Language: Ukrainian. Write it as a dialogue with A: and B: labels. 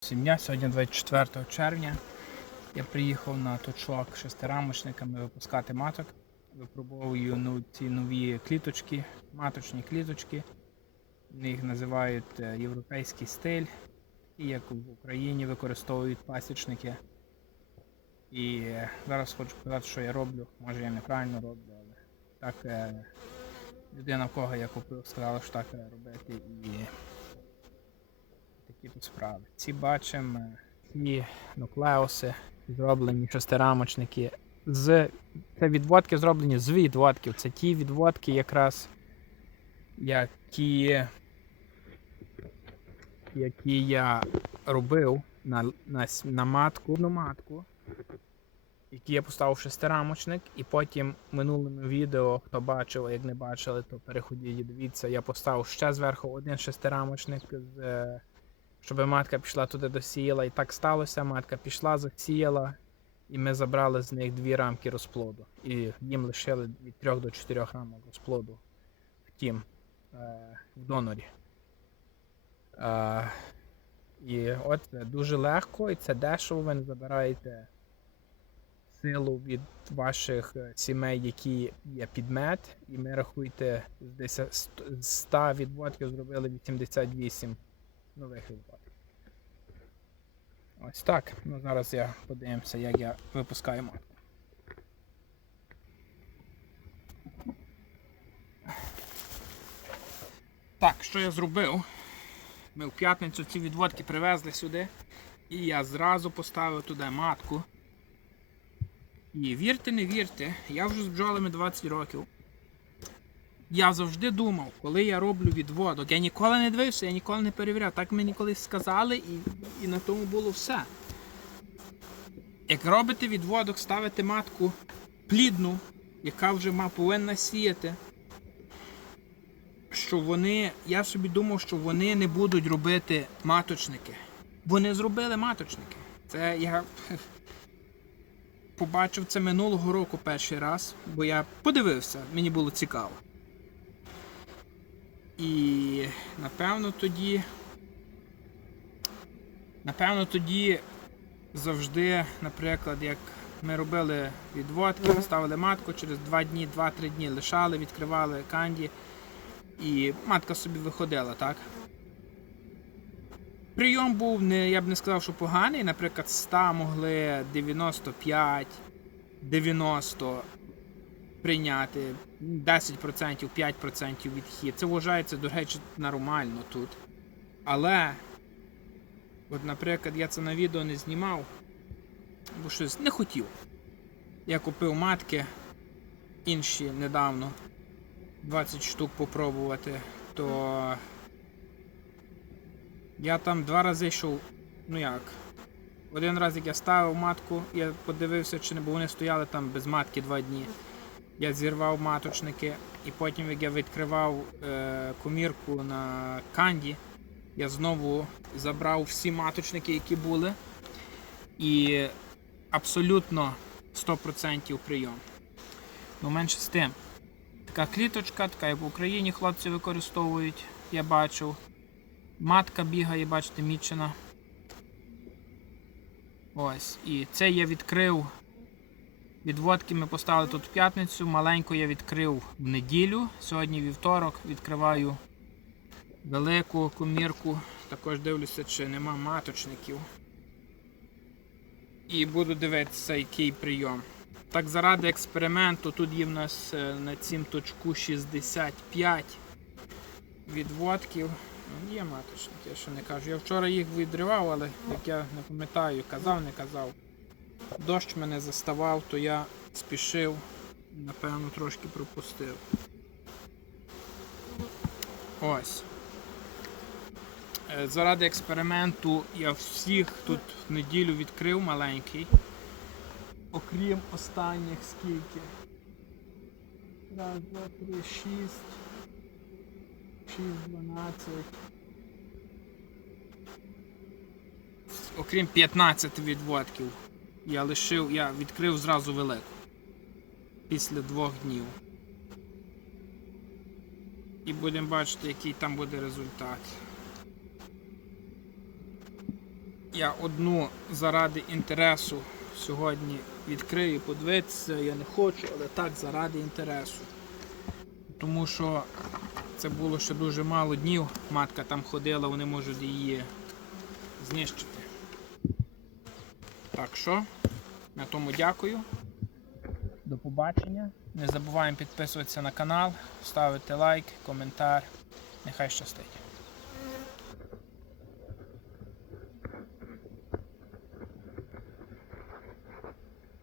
A: Всім дня, сьогодні 24 червня. Я приїхав на точок шестирамочниками випускати маток. Випробовую ну, ці нові кліточки, маточні кліточки. Їх називають е, європейський стиль, і як в Україні використовують пасічники. І е, зараз хочу показати, що я роблю. Може я неправильно роблю, але так е, людина, в кого я купив, сказала, що так робити. І такі тут справи. Ці бачимо, ці нуклеуси, зроблені шестирамочники. З... Це відводки зроблені з відводків. Це ті відводки, якраз які, які я робив на, на, на матку, на матку, які я поставив шестирамочник, і потім в минулому відео, хто бачив, а як не бачили, то переходіть і дивіться, я поставив ще зверху один шестирамочник з щоб матка пішла туди досіяла. І так сталося. Матка пішла, засіяла, і ми забрали з них дві рамки розплоду. І їм лишили від 3 до 4 рамок розплоду в тім, е, в донорі. Е, і от дуже легко, і це дешево. Ви не забираєте силу від ваших е, сімей, які є підмет, і ми рахуйте з 10 з 100 відводків зробили 88 нових відводків. Ось так. Ну зараз я подивимося, як я випускаю матку. Так, що я зробив? Ми в п'ятницю ці відводки привезли сюди, і я зразу поставив туди матку. І вірте, не вірте, я вже з бджолами 20 років. Я завжди думав, коли я роблю відводок, я ніколи не дивився, я ніколи не перевіряв. Так мені колись сказали, і, і на тому було все. Як робите відводок, ставите матку плідну, яка вже повинна сіяти, що вони. Я собі думав, що вони не будуть робити маточники. Вони зробили маточники. Це я побачив це минулого року перший раз, бо я подивився, мені було цікаво. І напевно тоді. Напевно, тоді завжди, наприклад, як ми робили відводки, ставили матку, через 2 дні, 2-3 дні лишали, відкривали канді, і матка собі виходила, так? Прийом був, не, я б не сказав, що поганий. Наприклад, 100 могли 95, 90 прийняти 10%, 5% відхід. Це вважається, до речі, нормально тут. Але, от, наприклад, я це на відео не знімав, бо щось не хотів. Я купив матки інші недавно, 20 штук попробувати, то я там два рази йшов, ну як. Один раз, як я ставив матку, я подивився, чи не бо вони стояли там без матки два дні. Я зірвав маточники, і потім, як я відкривав е, комірку на канді, я знову забрав всі маточники, які були. І абсолютно 100% прийом. Ну, менше з тим. Така кліточка, така як в Україні хлопці використовують, я бачив. Матка бігає, бачите, мічена. Ось. І це я відкрив. Відводки ми поставили тут в п'ятницю. Маленьку я відкрив в неділю. Сьогодні вівторок відкриваю велику комірку. Також дивлюся, чи нема маточників. І буду дивитися, який прийом. Так, заради експерименту, тут є в нас е, на цім точку 65 відводків. Ну, Є маточники, я що не кажу. Я вчора їх відривав, але як я не пам'ятаю, казав, не казав. Дощ мене заставав, то я спішив, напевно, трошки пропустив. Ось. Е, Заради експерименту я всіх тут в неділю відкрив маленький. Окрім останніх скільки. Раз, два, три, шість. Шість, дванадцять. Окрім 15 відводків. Я лишив, я відкрив зразу велику. Після двох днів. І будемо бачити, який там буде результат. я одну заради інтересу сьогодні відкрию, подивитися, я не хочу, але так заради інтересу. Тому що це було ще дуже мало днів. Матка там ходила, вони можуть її знищити. Так що, на тому дякую. До побачення. Не забуваємо підписуватися на канал, ставити лайк, коментар. Нехай щастить.